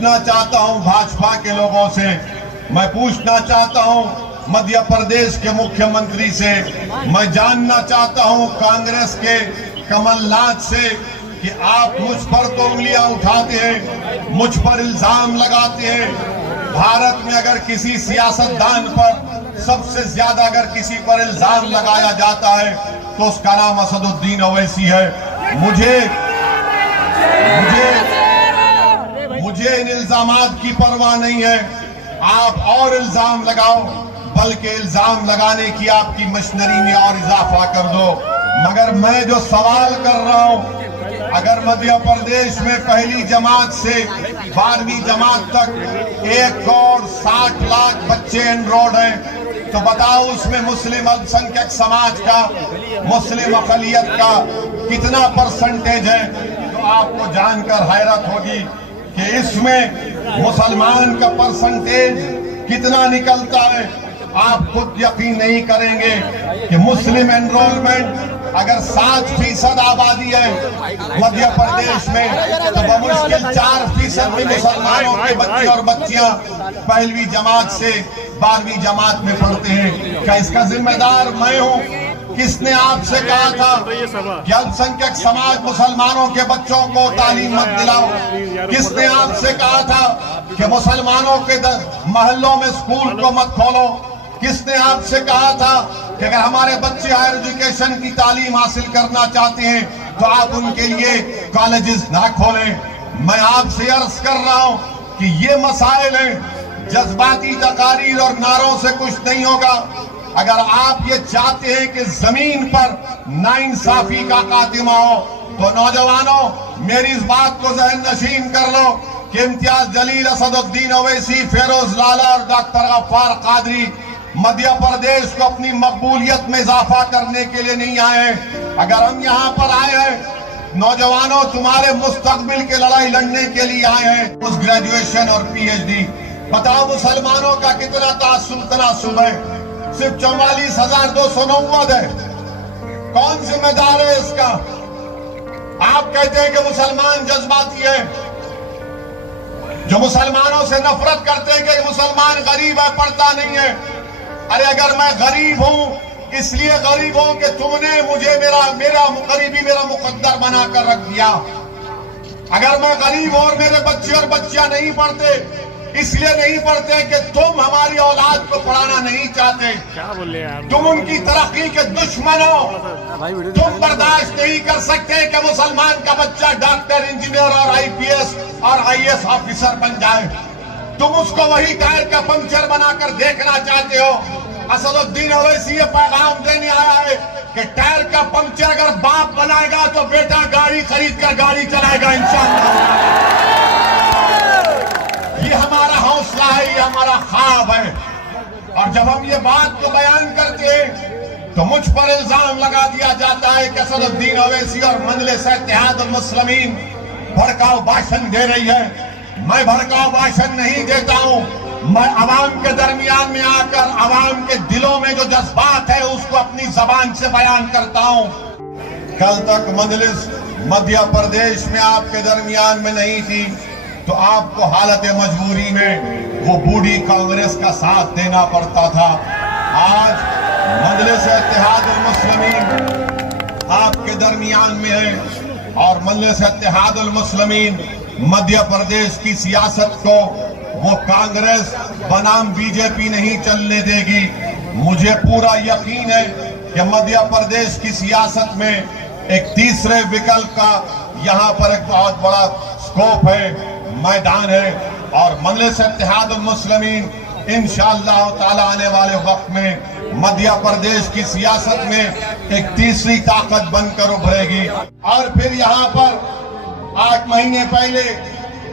पूछना चाहता हूं भाजपा के लोगों से, मैं पूछना चाहता हूं मध्य प्रदेश के मुख्यमंत्री से, मैं जानना चाहता हूं कांग्रेस के कमलनाथ से कि आप मुझ पर तो उंगलियां उठाते हैं, मुझ पर इल्जाम लगाते हैं। भारत में अगर किसी सियासतदान पर सबसे ज्यादा अगर किसी पर इल्जाम लगाया जाता है तो उसका नाम असदुद्दीन ओवैसी है। मुझे इन इल्जामात की परवाह नहीं है। आप और इल्जाम लगाओ, बल्कि इल्जाम लगाने की आपकी मशीनरी में और इजाफा कर दो। मगर मैं जो सवाल कर रहा हूं, अगर मध्य प्रदेश में पहली जमात से 12वीं जमात तक 1,60,00,000 बच्चे एनरोल्ड हैं, तो बताओ उसमें मुस्लिम अल्पसंख्यक समाज का, मुस्लिम अकलियत का कितना परसेंटेज है? तो आपको जानकर हैरत होगी कि इसमें मुसलमान का परसेंटेज कितना निकलता है। आप खुद यकीन नहीं करेंगे कि मुस्लिम एनरोलमेंट अगर 7% आबादी है मध्य प्रदेश में, तो बमुश्किल 4% भी मुसलमानों के बच्चे और बच्चियां पहली जमात से 12वीं जमात में पढ़ते हैं। क्या इसका जिम्मेदार मैं हूं? किसने आपसे कहा था कि अल्पसंख्यक समाज मुसलमानों के बच्चों को तालीम मत दिलाओ? किसने आपसे कहा था कि मुसलमानों के मोहल्लों में स्कूल को मत खोलो? किसने आपसे कहा था कि अगर हमारे बच्चे हायर एजुकेशन की तालीम हासिल करना चाहते हैं तो आप उनके लिए कॉलेजेस ना खोलें? मैं आपसे अर्ज कर रहा हूं कि ये मसाइल हैं, जज्बाती तकारीर और नारों से कुछ नहीं होगा। अगर आप ये चाहते हैं कि जमीन पर नाइंसाफी का खात्मा हो, तो नौजवानों मेरी इस बात को जहन नशीन कर लो कि इम्तियाज जलील, असदुद्दीन ओवैसी, फेरोज लाला और डॉक्टर गफ्फार कादरी मध्य प्रदेश को अपनी मकबूलियत में इजाफा करने के लिए नहीं आए। अगर हम यहाँ पर आए हैं, नौजवानों तुम्हारे मुस्तकबिल के लड़ाई लड़ने के लिए आए हैं, उस ग्रेजुएशन और पीएचडी। बताओ मुसलमानों का कितना तनासुब है? सिर्फ 44,290 है। कौन जिम्मेदार है इसका? आप कहते हैं कि मुसलमान जज्बाती है, जो मुसलमानों से नफरत करते हैं कि मुसलमान गरीब है, पढ़ता नहीं है। अरे अगर मैं गरीब हूं इसलिए गरीब हूं कि तुमने मुझे मेरा गरीबी मेरा मुकद्दर बनाकर रख दिया। अगर मैं गरीब हूं और मेरे बच्चे और बच्चियां नहीं पढ़ते, इसलिए नहीं पढ़ते कि तुम हमारी औलाद को पढ़ाना नहीं चाहते। क्या बोल रहे हैं? तुम उनकी तरक्की के दुश्मन हो। तुम बर्दाश्त नहीं कर सकते कि मुसलमान का बच्चा डॉक्टर, इंजीनियर और आईपीएस और आईएएस ऑफिसर बन जाए। तुम उसको वही टायर का पंक्चर बनाकर देखना चाहते हो। असदुद्दीन ओवैसी ये पैगाम देने आया है कि टायर का पंक्चर अगर बाप बनाएगा तो बेटा गाड़ी खरीद कर गाड़ी चलाएगा इंशाअल्लाह। ये हमारा हौसला है, ये हमारा ख्वाब है। और जब हम ये बात को बयान करते हैं तो मुझ पर इल्जाम लगा दिया जाता है कि असदुद्दीन ओवैसी और मजलिस इत्तेहादुल मुस्लिमीन भड़काऊ भाषण दे रही है। मैं भड़काऊ भाषण नहीं देता हूं। मैं आवाम के दरमियान में आकर आवाम के दिलों में जो जज्बात है उसको अपनी जबान से बयान करता हूं। कल तक मजलिस मध्य प्रदेश में आपके दरमियान में नहीं थी, तो आपको हालत मजबूरी में वो बूढ़ी कांग्रेस का साथ देना पड़ता था। आज मजलिस इत्तेहादुल मुस्लिमीन आपके दरमियान में है और मजलिस इत्तेहादुल मुस्लिमीन मध्य प्रदेश की सियासत को वो कांग्रेस बनाम बीजेपी नहीं चलने देगी। मुझे पूरा यकीन है कि मध्य प्रदेश की सियासत में एक तीसरे विकल्प का यहाँ पर एक बहुत बड़ा स्कोप है, मैदान है। और मजलिस इत्तेहादुल मुस्लिमीन इंशाअल्लाह ताला आने वाले वक्त में मध्य प्रदेश की सियासत में एक तीसरी ताकत बनकर उभरेगी। और फिर यहाँ पर 8 महीने पहले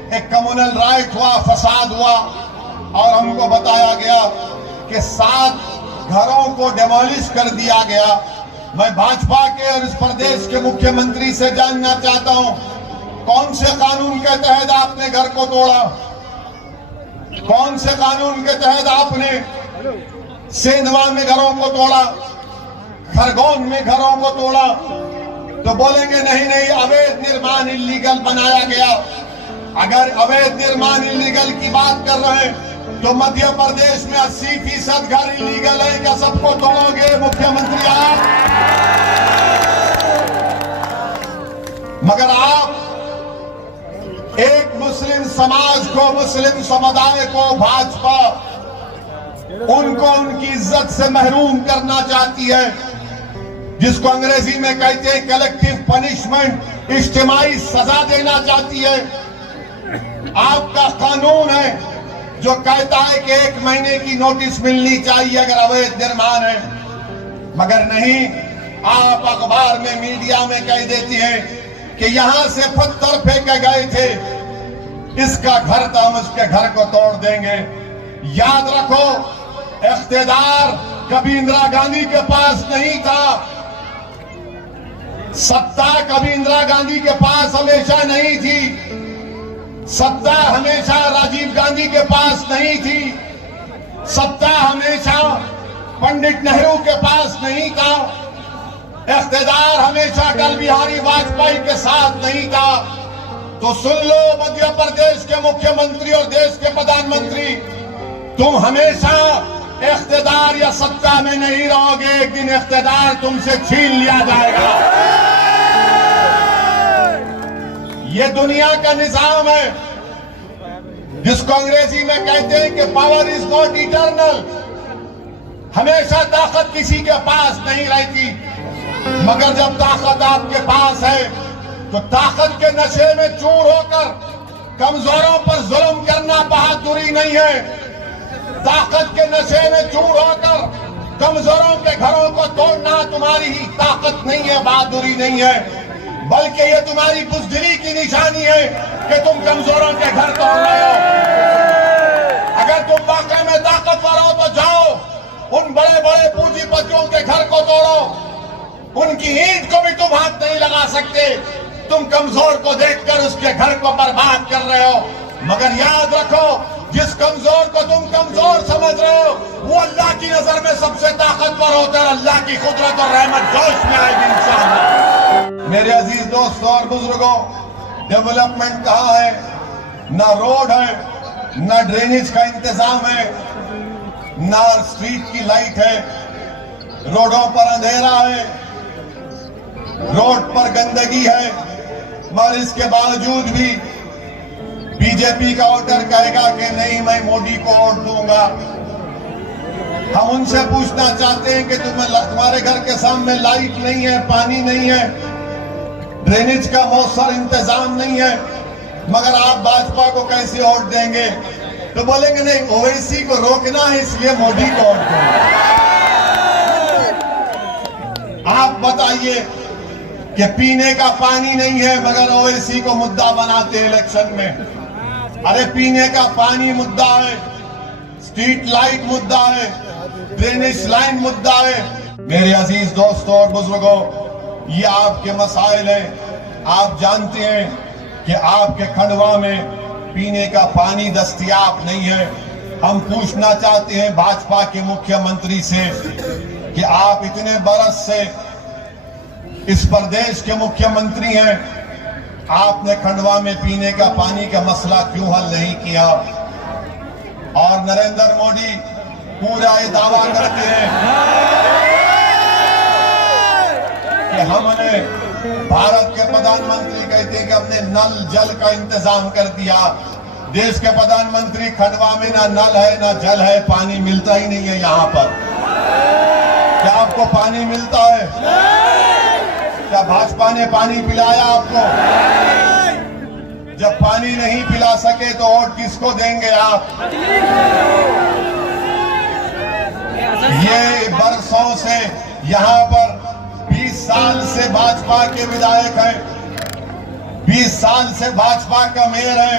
एक कम्युनल राइट हुआ, फसाद हुआ और हमको बताया गया कि 7 घरों को डेमोलिश कर दिया गया। मैं भाजपा के और इस प्रदेश के मुख्यमंत्री से जानना चाहता हूं, कौन से कानून के तहत आपने घर को तोड़ा? कौन से कानून के तहत आपने सेंधवा में घरों को तोड़ा, खरगोन में घरों को तोड़ा? तो बोलेंगे नहीं नहीं, अवैध निर्माण इलीगल बनाया गया। अगर अवैध निर्माण इलीगल की बात कर रहे हैं तो मध्य प्रदेश में 80% घर इलीगल है। क्या सबको तोड़ोगे मुख्यमंत्री आप? मगर आप एक मुस्लिम समाज को, मुस्लिम समुदाय को, भाजपा उनको उनकी इज्जत से महरूम करना चाहती है, जिसको अंग्रेजी में कहते हैं कलेक्टिव पनिशमेंट, इज्तिमाई सजा देना चाहती है। आपका कानून है जो कहता है कि 1 महीने की नोटिस मिलनी चाहिए अगर अवैध निर्माण है, मगर नहीं, आप अखबार में, मीडिया में कह देती हैं कि यहां से पत्थर फेंके गए थे, इसका घर था, हम उसके घर को तोड़ देंगे। याद रखो, इख्तियार कभी इंदिरा गांधी के पास नहीं था, सत्ता कभी इंदिरा गांधी के पास हमेशा नहीं थी, सत्ता हमेशा राजीव गांधी के पास नहीं थी, सत्ता हमेशा पंडित नेहरू के पास नहीं था, इख्तियार हमेशा अटल बिहारी वाजपेयी के साथ नहीं था। तो सुन लो मध्य प्रदेश के मुख्यमंत्री और देश के प्रधानमंत्री, तुम हमेशा इख्तियार या सत्ता में नहीं रहोगे, एक दिन इख्तियार तुमसे छीन लिया जाएगा। ये दुनिया का निजाम है जिसको अंग्रेजी में कहते हैं कि पावर इज नॉट इटर्नल। हमेशा ताकत किसी के पास नहीं रहती, मगर जब ताकत आपके पास है तो ताकत के नशे में चूर होकर कमजोरों पर जुल्म करना बहादुरी नहीं है। ताकत के नशे में चूर होकर कमजोरों के घरों को तोड़ना तुम्हारी ही ताकत नहीं है, बहादुरी नहीं है, बल्कि ये तुम्हारी बुज़दिली की निशानी है कि तुम कमजोरों के घर तोड़ रहे हो। अगर तुम वाकई में ताकतवर हो तो जाओ उन बड़े बड़े पूंजीपतियों के घर को तोड़ो, उनकी ईंट को भी तुम हाथ नहीं लगा सकते। तुम कमजोर को देखकर उसके घर को बर्बाद कर रहे हो। मगर याद रखो, जिस कमजोर को तुम कमजोर समझ रहे हो वो अल्लाह की नजर में सबसे ताकतवर होता है। अल्लाह की कुदरत और रहमत जोश में आएगी इंशाअल्लाह। मेरे अजीज दोस्तों और बुजुर्गों, डेवलपमेंट कहाँ है? ना रोड है, ना ड्रेनेज का इंतजाम है, ना स्ट्रीट की लाइट है, रोडों पर अंधेरा है, रोड पर गंदगी है। मगर इसके बावजूद भी बीजेपी का वोटर कहेगा कि नहीं, मैं मोदी को वोट दूंगा। हम उनसे पूछना चाहते हैं कि तुम्हारे घर के सामने लाइट नहीं है, पानी नहीं है, ड्रेनेज का मौसर इंतजाम नहीं है, मगर आप भाजपा को कैसे वोट देंगे? तो बोलेंगे नहीं, ओवैसी को रोकना है इसलिए मोदी को वोट दूंगा। आप बताइए कि पीने का पानी नहीं है मगर ओवैसी को मुद्दा बनाते इलेक्शन में। अरे पीने का पानी मुद्दा है, स्ट्रीट लाइट मुद्दा है, ड्रेनेज लाइन मुद्दा है। मेरे अजीज दोस्तों और बुजुर्गों, ये आपके मसाइल हैं। आप जानते हैं कि आपके खंडवा में पीने का पानी दस्तयाब नहीं है। हम पूछना चाहते हैं भाजपा के मुख्यमंत्री से कि आप इतने बरस से इस प्रदेश के मुख्यमंत्री हैं, आपने खंडवा में पीने का पानी का मसला क्यों हल नहीं किया? और नरेंद्र मोदी पूरा ये दावा करते हैं कि हमने, भारत के प्रधानमंत्री कहते हैं कि हमने नल जल का इंतजाम कर दिया। देश के प्रधानमंत्री, खंडवा में ना नल है ना जल है, पानी मिलता ही नहीं है। यहाँ पर क्या आपको पानी मिलता है? क्या भाजपा ने पानी पिलाया आपको? जब पानी नहीं पिला सके तो वोट किसको देंगे आप? ये बरसों से यहाँ पर 20 साल से भाजपा के विधायक हैं, 20 साल से भाजपा का मेयर है,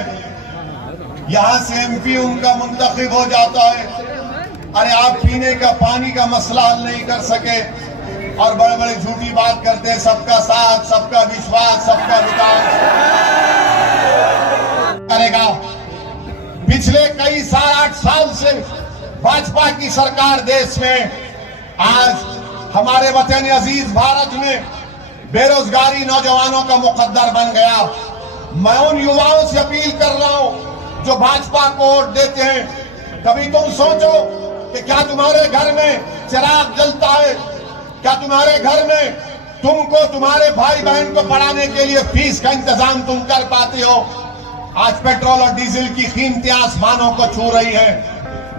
यहाँ से एमपी उनका मुंतखब हो जाता है। अरे आप पीने का पानी का मसला हल नहीं कर सके और बड़े बड़े झूठी बात करते हैं, सबका साथ, सबका विश्वास, सबका विकास करेगा। पिछले कई 7-8 साल से भाजपा की सरकार देश में, आज हमारे वतन अजीज भारत में बेरोजगारी नौजवानों का मुकद्दर बन गया। मैं उन युवाओं से अपील कर रहा हूं जो भाजपा को वोट देते हैं, कभी तुम सोचो कि क्या तुम्हारे घर में चिराग जलता है? क्या तुम्हारे घर में तुमको तुम्हारे भाई बहन को पढ़ाने के लिए फीस का इंतजाम तुम कर पाते हो? आज पेट्रोल और डीजल की कीमतें आसमानों को छू रही है।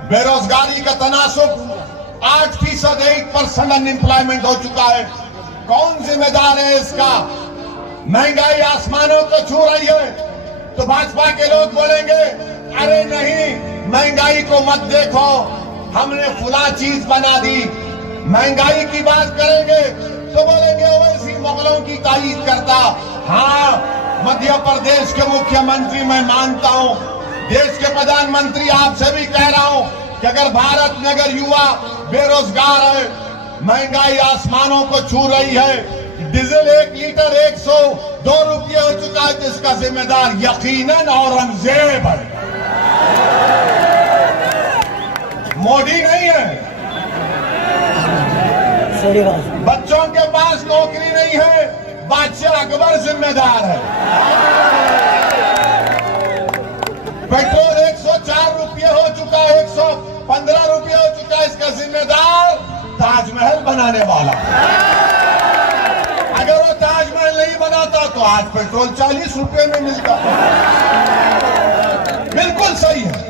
बेरोजगारी का तनासुब 8%, 8% अनएम्प्लॉयमेंट हो चुका है। कौन जिम्मेदार है इसका? महंगाई आसमानों को छू रही है। तो भाजपा के लोग बोलेंगे, अरे नहीं, महंगाई को मत देखो, हमने फुला चीज बना दी। महंगाई की बात करेंगे तो बोलेंगे ओवैसी मुगलों की तारीफ करता। हाँ, मध्य प्रदेश के मुख्यमंत्री मैं मानता हूं, देश के प्रधानमंत्री आपसे भी कह रहा हूं कि अगर भारत में अगर युवा बेरोजगार है, महंगाई आसमानों को छू रही है, डीजल 1 लीटर 102 रुपये हो चुका है, तो इसका जिम्मेदार यकीनन औरंगजेब है, मोदी नहीं है। बच्चों के पास नौकरी नहीं है, बादशाह अकबर जिम्मेदार है। पेट्रोल 104 रुपये हो चुका है, 115 रुपये हो चुका है, इसका जिम्मेदार ताजमहल बनाने वाला। अगर वो ताजमहल नहीं बनाता तो आज पेट्रोल 40 रुपये में मिलता। बिल्कुल सही है,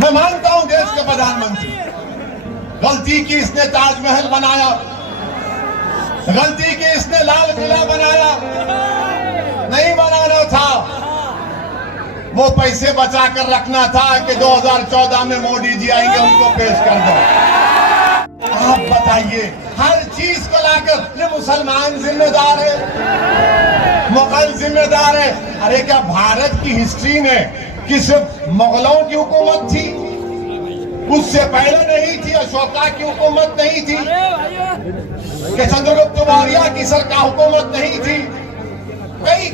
मैं मानता हूं देश के प्रधानमंत्री, गलती की इसने ताजमहल बनाया, गलती की इसने लाल किला बनाया, नहीं बनाना था। वो पैसे बचा कर रखना था कि 2014 में मोदी जी आएंगे, उनको पेश कर दो। आप बताइए, हर चीज को लाकर ये मुसलमान जिम्मेदार है, मुगल जिम्मेदार है। अरे क्या भारत की हिस्ट्री में कि सिर्फ मुगलों की हुकूमत थी? उससे पहले नहीं थी? अशोका की हुकूमत नहीं थी? कि चंद्रगुप्त मौर्य की सरकार हुकूमत नहीं थी?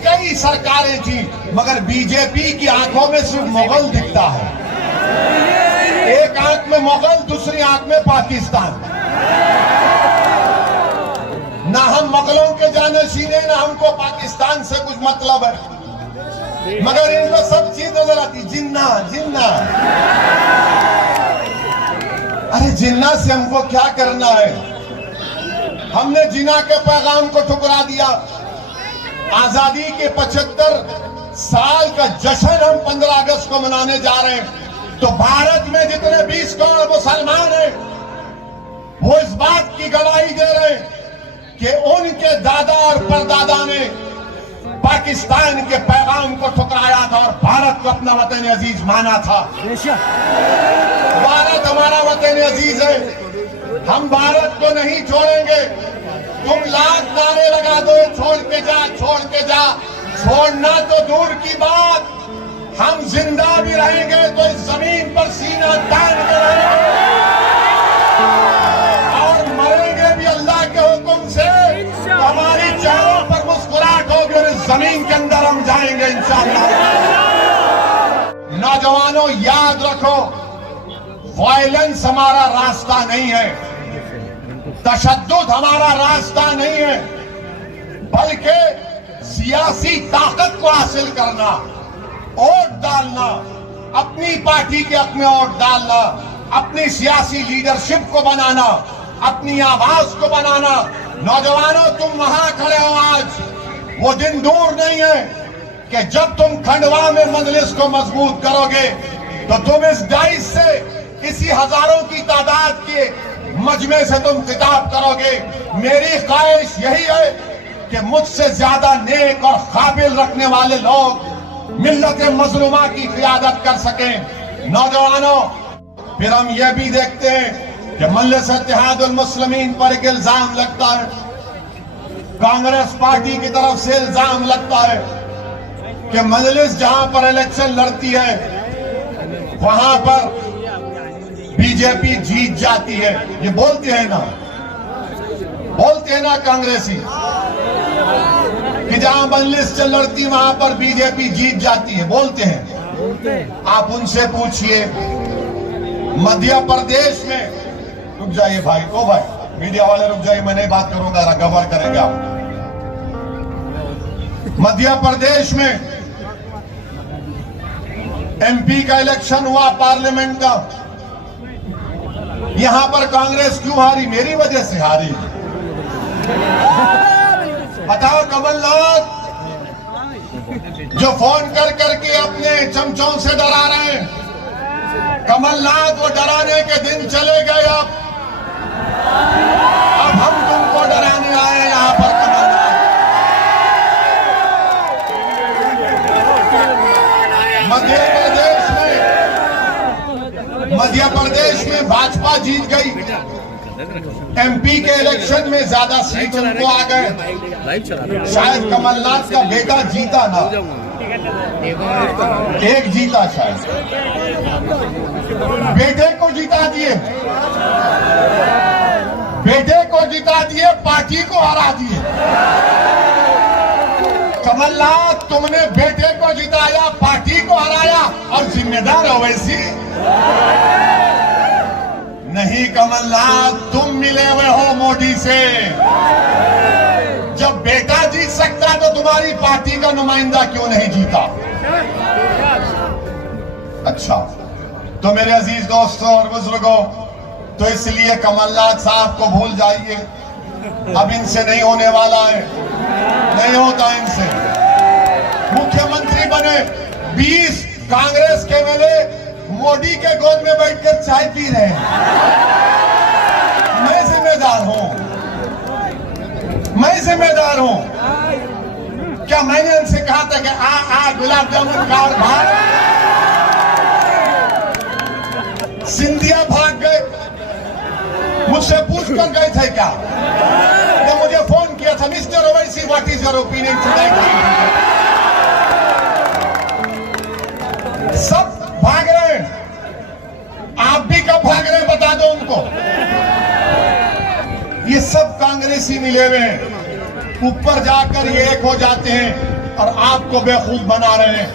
कई सरकारें थी, मगर बीजेपी की आंखों में सिर्फ मुगल दिखता है। एक आंख में मुगल, दूसरी आंख में पाकिस्तान। ना हम मुगलों के जानशीने, ना हमको पाकिस्तान से कुछ मतलब है, मगर इनको सब चीज नजर आती। जिन्ना जिन्ना, अरे जिन्ना से हमको क्या करना है? हमने जिन्ना के पैगाम को ठुकरा दिया। आजादी के 75 साल का जश्न हम 15 अगस्त को मनाने जा रहे हैं, तो भारत में जितने 20 करोड़ मुसलमान हैं, वो इस बात की गवाही दे रहे हैं कि उनके दादा और परदादा ने पाकिस्तान के पैगाम को ठुकराया था और भारत को अपना वतन अजीज माना था। भारत हमारा वतन अजीज है, हम भारत को नहीं छोड़ेंगे। तुम लाख नारे लगा दो, छोड़ के जा, छोड़ के जा, छोड़ना तो दूर की बात, हम जिंदा भी रहेंगे तो इस जमीन पर सीना तान के रहेंगे और मरेंगे भी अल्लाह के हुक्म से। हमारी चेहरों पर मुस्कुराहट होगी और इस जमीन के अंदर हम जाएंगे इंशाअल्लाह। नौजवानों, याद रखो, वायलेंस हमारा रास्ता नहीं है, तशद्दुद हमारा रास्ता नहीं है, बल्कि सियासी ताकत को हासिल करना, वोट डालना, अपनी पार्टी के हक में वोट डालना, अपनी सियासी लीडरशिप को बनाना, अपनी आवाज को बनाना। नौजवानों, तुम वहां खड़े हो आज, वो दिन दूर नहीं है कि जब तुम खंडवा में मजलिस को मजबूत करोगे तो तुम इस डाइस से किसी हजारों की तादाद के मजमे से तुम खिताब करोगे। मेरी ख्वाहिश यही है कि मुझसे ज्यादा नेक और काबिल रखने वाले लोग मिल्लत मजलूमा की क़ियादत कर सकें। नौजवानों, फिर हम यह भी देखते हैं कि मजलिस इत्तेहादुल मुस्लिमीन पर एक इल्जाम लगता है, कांग्रेस पार्टी की तरफ से इल्जाम लगता है कि मजलिस जहां पर इलेक्शन लड़ती है वहां पर बीजेपी जीत जाती है। ये बोलते हैं ना कांग्रेसी कि जहां मजलिस लड़ती वहां पर बीजेपी जीत जाती है, बोलते हैं। आप उनसे पूछिए, मध्य प्रदेश में, रुक जाइए भाई, ओ भाई मीडिया वाले रुक जाइए, मैं नहीं बात करूंगा, गड़बड़ करेंगे आप। मध्य प्रदेश में एमपी का इलेक्शन हुआ पार्लियामेंट का। यहां पर कांग्रेस क्यों हारी? मेरी वजह से हारी। बताओ कमलनाथ जो फोन कर करके अपने चमचों से डरा रहे हैं, कमलनाथ वो डराने के दिन चले गए। अब हम तुमको डराने आए हैं यहां पर। मध्य प्रदेश में भाजपा जीत गई। एमपी के इलेक्शन में ज्यादा सीट उनको आ गए। शायद कमलनाथ का बेटा जीता ना, एक जीता शायद। बेटे को जिता दिए, बेटे को जिता दिए, पार्टी को हरा दिए। कमलनाथ तुमने बेटे को जिताया, पार्टी को हराया और जिम्मेदार हो वैसी नहीं। कमलनाथ तुम मिले हुए हो मोदी से। जब बेटा जीत सकता तो तुम्हारी पार्टी का नुमाइंदा क्यों नहीं जीता? अच्छा, तो मेरे अजीज दोस्तों और बुजुर्गों, तो इसलिए कमलनाथ साहब को भूल जाइए। अब इनसे नहीं होने वाला है, नहीं होता इनसे। मुख्यमंत्री बने, 20 कांग्रेस के एमएलए मोदी के गोद में बैठकर चाय पी रहे हैं। मैं जिम्मेदार हूं, मैं जिम्मेदार हूं। क्या मैंने उनसे कहा था कि आ गुलाब जामुन खा और भाग? सिंधिया भाग गए, मुझसे पूछ कर गए थे क्या? तो मुझे फोन किया था, mister Owaisi what is your opinion today? सब भाग रहे हैं, आप भी कब भाग रहे हैं बता दो उनको। ये सब कांग्रेसी मिले हुए हैं, ऊपर जाकर ये एक हो जाते हैं और आपको बेवकूफ बना रहे हैं।